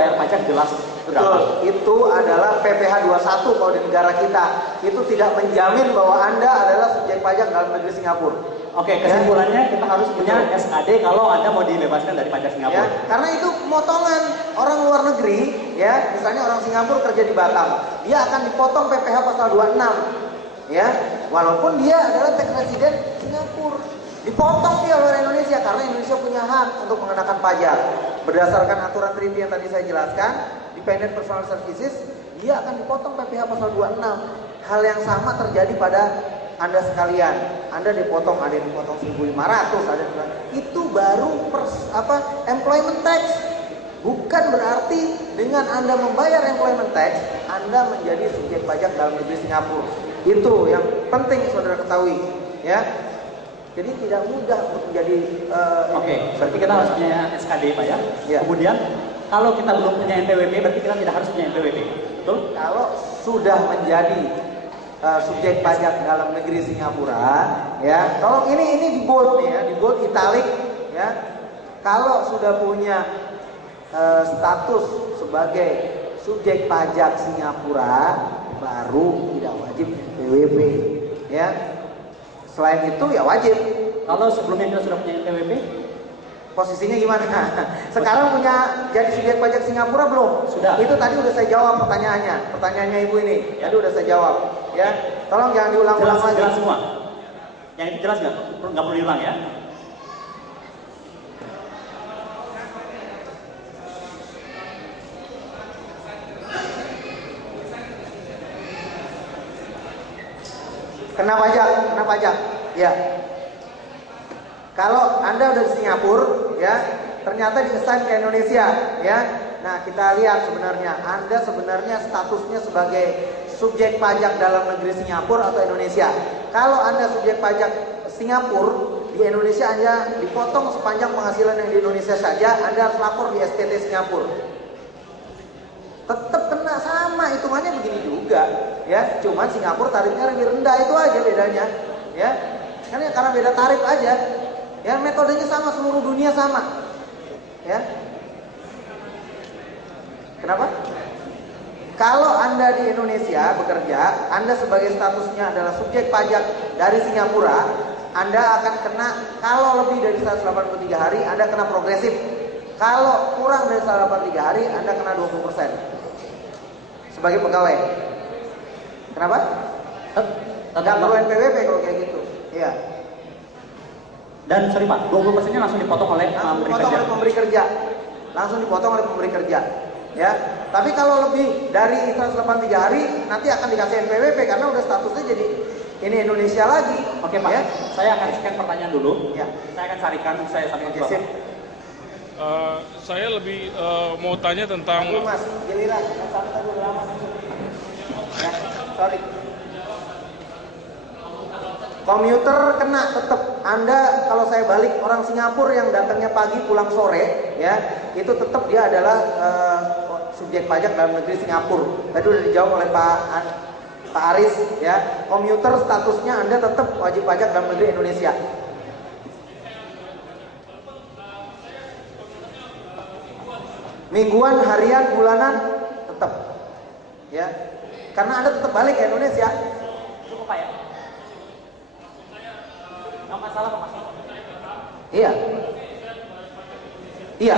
bayar pajak jelas berapa. Betul, itu adalah PPh 21 kalau di negara kita. Itu tidak menjamin bahwa Anda adalah subjek pajak dalam negeri Singapura. Oke, kesimpulannya kita harus punya SAD kalau Anda mau dibebaskan dari pajak Singapura. Ya, karena itu pemotongan orang luar negeri, ya, misalnya orang Singapura kerja di Batam, dia akan dipotong PPh pasal 26, ya, walaupun dia adalah tax resident Singapura, dipotong dia luar Indonesia karena Indonesia punya hak untuk mengenakan pajak berdasarkan aturan treaty yang tadi saya jelaskan, dependent personal services, dia akan dipotong PPh pasal 26. Hal yang sama terjadi pada Anda sekalian, Anda dipotong, ada yang dipotong 1.500, ada yang itu baru employment tax. Bukan berarti dengan Anda membayar employment tax, Anda menjadi subjek pajak dalam negeri Singapura. Itu yang penting saudara ketahui, ya. Jadi tidak mudah untuk menjadi. Oke, berarti kita harus punya SKD, Pak ya. Ya. Kemudian kalau kita belum punya NPWP, berarti kita tidak harus punya NPWP, betul? Kalau sudah menjadi subjek pajak dalam negeri Singapura, ya. Kalau ini di bold nih ya, di bold italic, ya. Kalau sudah punya status sebagai subjek pajak Singapura, baru tidak wajib NPWP, ya. Selain itu ya wajib. Kalau sebelumnya kita sudah punya NPWP, posisinya gimana? Sekarang punya jadi subjek pajak Singapura belum? Sudah. Itu tadi udah saya jawab pertanyaannya ibu ini. Tadi udah saya jawab. Ya, tolong jangan diulang-ulang lagi. Jelas semua. Yang itu jelas nggak? Nggak perlu diulang ya. Kena pajak, ya. Kalau Anda udah di Singapura, ya, ternyata diassign ke Indonesia, ya. Nah, kita lihat sebenarnya Anda sebenarnya statusnya sebagai subjek pajak dalam negeri Singapura atau Indonesia. Kalau Anda subjek pajak Singapura, di Indonesia Anda dipotong sepanjang penghasilan yang di Indonesia saja, Anda harus lapor di SPT Singapura. Tetap kena sama, hitungannya begini juga, ya. Cuman Singapura tarifnya lebih rendah, itu aja bedanya, ya. Karena beda tarif aja. Ya, metodenya sama, seluruh dunia sama. Ya. Kenapa? Kalau Anda di Indonesia bekerja, Anda sebagai statusnya adalah subjek pajak dari Singapura, Anda akan kena, kalau lebih dari 183 hari, Anda kena progresif. Kalau kurang dari 183 hari, Anda kena 20% sebagai pegawai. Kenapa? Nggak perlu NPWP kalau kayak gitu. Iya. Dan sorry Pak, 20%-nya langsung dipotong oleh pemberi kerja. Langsung dipotong oleh pemberi kerja. Ya, tapi kalau lebih dari 183 hari nanti akan dikasih NPWP karena udah statusnya jadi ini Indonesia lagi. Oke Pak, ya? Saya akan scan pertanyaan dulu. Ya. Saya akan carikan, saya sampaikan ke Bapak. Saya lebih mau tanya tentang. Mas, giliran. Ya, sorry. Komuter kena tetap. Anda kalau saya balik orang Singapura yang datangnya pagi pulang sore, ya, itu tetap dia adalah subjek pajak dalam negeri Singapura. Tadi udah dijawab oleh Pak Aris, ya. Komuter statusnya Anda tetap wajib pajak dalam negeri Indonesia. Mingguan, harian, bulanan tetap, ya. Karena Anda tetap balik ke Indonesia. Cukup Pak ya? Nggak masalah Pak Mas? Iya. Iya.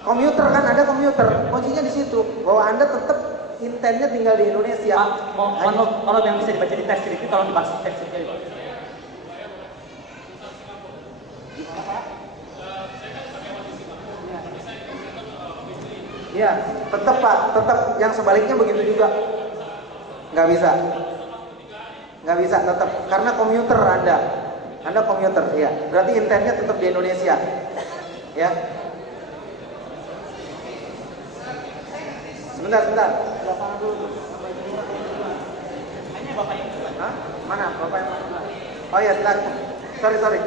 Komuter kan ada komuter. Kuncinya di situ bahwa Anda tetap intentnya tinggal di Indonesia. Pak, kalau yang bisa dibaca di teks itu tolong dibaca teks itu. Iya, tetap Pak, tetap yang sebaliknya begitu juga. Nggak bisa. Nggak bisa tetap karena komuter Anda komuter, ya. Berarti intentnya tetap di Indonesia. Ya. Sebentar. Sebelah sana dulu. Hanya Bapak yang Hah? Mana? Bapak yang mana? Oh ya, silakan. Sorry.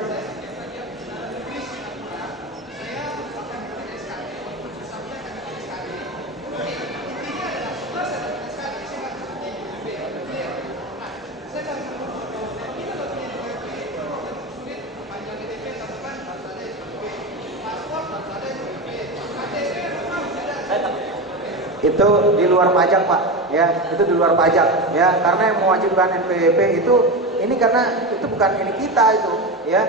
Itu di luar pajak Pak, ya itu di luar pajak, ya karena yang mewajibkan NPWP itu ini karena itu bukan ini kita itu, ya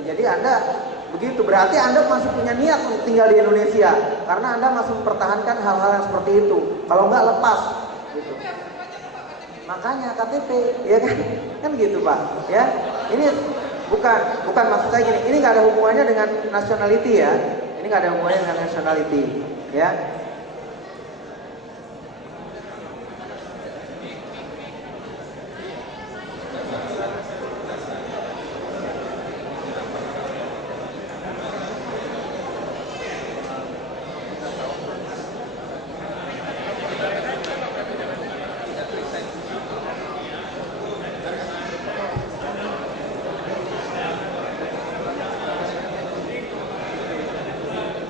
jadi Anda begitu berarti Anda masih punya niat untuk tinggal di Indonesia karena Anda masih mempertahankan hal-hal yang seperti itu. Kalau enggak lepas, gitu. Makanya KTP, ya kan gitu Pak, ya ini bukan maksud saya gini, ini nggak ada hubungannya dengan nationality ya, ini nggak ada hubungannya dengan nationality, ya.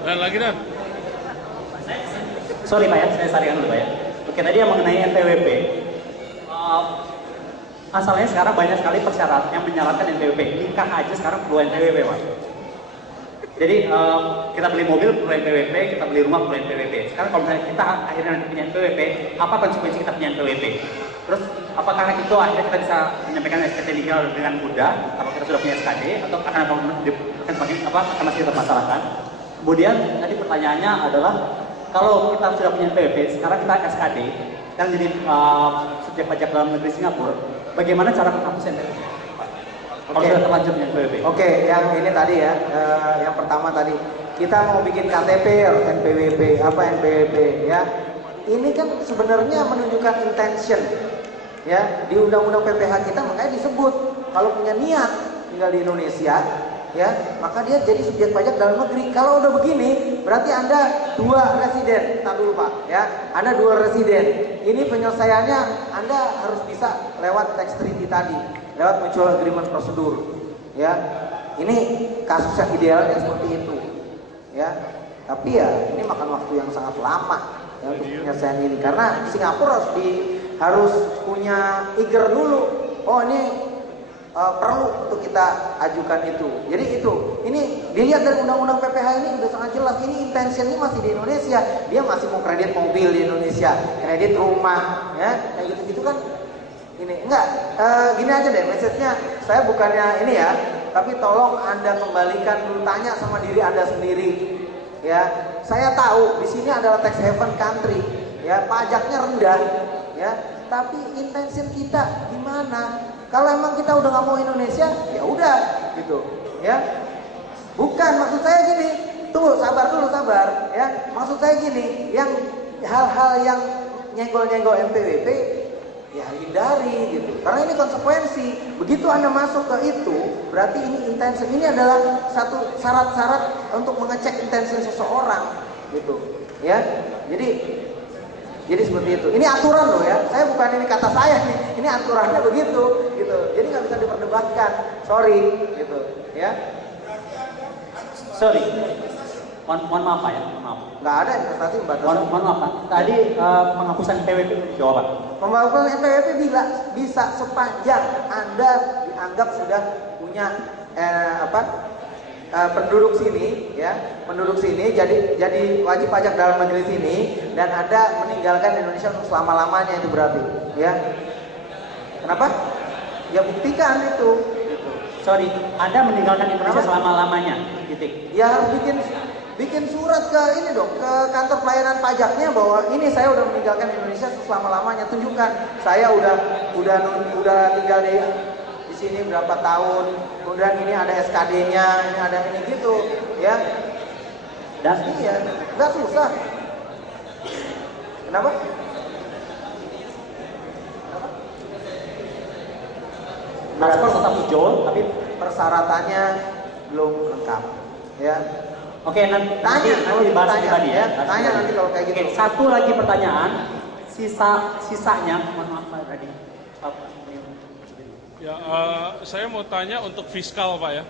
Dan lagi Dan. Sorry Pak ya, saya saringkan dulu Pak ya. Oke, tadi yang mengenai NPWP. Asalnya sekarang banyak sekali persyaratan yang menyarankan NPWP. Nikah aja sekarang perlu NPWP Pak. Jadi kita beli mobil perlu NPWP, kita beli rumah perlu NPWP. Sekarang kalau misalnya kita akhirnya nanti punya NPWP, apa konsekuensi kita punya NPWP? Terus apakah itu akhirnya kita bisa menyampaikan SKT legal dengan mudah kalau kita sudah punya SKD atau akan masih termasalahkan? Kemudian tadi pertanyaannya adalah kalau kita sudah punya NPWP, sekarang kita SKD dan jadi subjek pajak dalam negeri Singapura, bagaimana cara menghapus NPWP? Kalau sudah terlanjur punya NPWP. Oke, yang ini tadi ya, yang pertama tadi kita mau bikin KTP, NPWP, apa NPWP ya? Ini kan sebenarnya menunjukkan intention, ya di undang-undang PPH kita makanya disebut kalau punya niat tinggal di Indonesia. Ya, maka dia jadi subjek pajak dalam negeri. Kalau udah begini, berarti Anda dua residen. Tar dulu Pak, ya. Anda dua residen. Ini penyelesaiannya Anda harus bisa lewat tax treaty tadi, lewat mutual agreement prosedur. Ya, ini kasus yang idealnya seperti itu. Ya, tapi ya ini makan waktu yang sangat lama ya, untuk penyelesaian ini. Karena Singapura harus punya IGR dulu. Oh ini perlu untuk kita ajukan itu. Jadi ini dilihat dari undang-undang PPH ini sudah sangat jelas. Ini intentionnya masih di Indonesia. Dia masih mau kredit mobil di Indonesia, kredit rumah, ya kayak gitu-gitu kan. Ini enggak, gini aja deh message-nya. Saya bukannya ini ya, tapi tolong Anda kembalikan dulu, tanya sama diri Anda sendiri. Ya, saya tahu di sini adalah tax haven country, ya pajaknya rendah, ya. Tapi intention kita gimana? Kalau emang kita udah nggak mau Indonesia, ya udah, gitu, ya. Bukan maksud saya gini, tunggu, sabar dulu, sabar, ya. Maksud saya gini, yang hal-hal yang nyenggol-nyenggol NPWP, ya hindari, gitu. Karena ini konsekuensi. Begitu Anda masuk ke itu, berarti ini intention. Ini adalah satu syarat-syarat untuk mengecek intention seseorang, gitu, ya. Jadi seperti itu. Ini aturan loh ya. Saya bukan ini kata saya nih. Ini aturannya begitu, gitu. Jadi nggak bisa diperdebatkan. Sorry, gitu. Ya. Sorry. Mohon maaf Pak ya. Mohon maaf. Nggak ada investasi membatasi. Mohon maaf Pak. Tadi penghapusan NPWP jawaban. Penghapusan NPWP bisa sepanjang Anda dianggap sudah punya penduduk sini, ya penduduk sini jadi wajib pajak dalam negeri sini dan Anda meninggalkan Indonesia untuk selama-lamanya, itu berarti, ya. Kenapa? Ya buktikan itu. Sorry, Anda meninggalkan Indonesia selama-lamanya, titik. Ya harus bikin surat ke ini dong, ke kantor pelayanan pajaknya bahwa ini saya udah meninggalkan Indonesia selama-lamanya. Tunjukkan saya udah tinggal di sini berapa tahun, kemudian ini ada SKD-nya, ini ada ini gitu, ya. Dan iya, nggak susah. Kenapa? Paspor tetap hijau, tapi persyaratannya belum lengkap, ya. Oke, nanti dibahas pribadi ya. Tanya nanti kalau kayak gitu. Oke, satu lagi pertanyaan, sisanya, mohon maaf Pak tadi. Ya, saya mau tanya untuk fiskal Pak ya.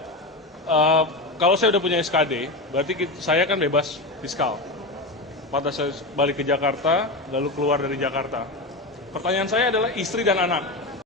Kalau saya udah punya SKD, berarti saya kan bebas fiskal. Pada saya balik ke Jakarta, lalu keluar dari Jakarta. Pertanyaan saya adalah istri dan anak.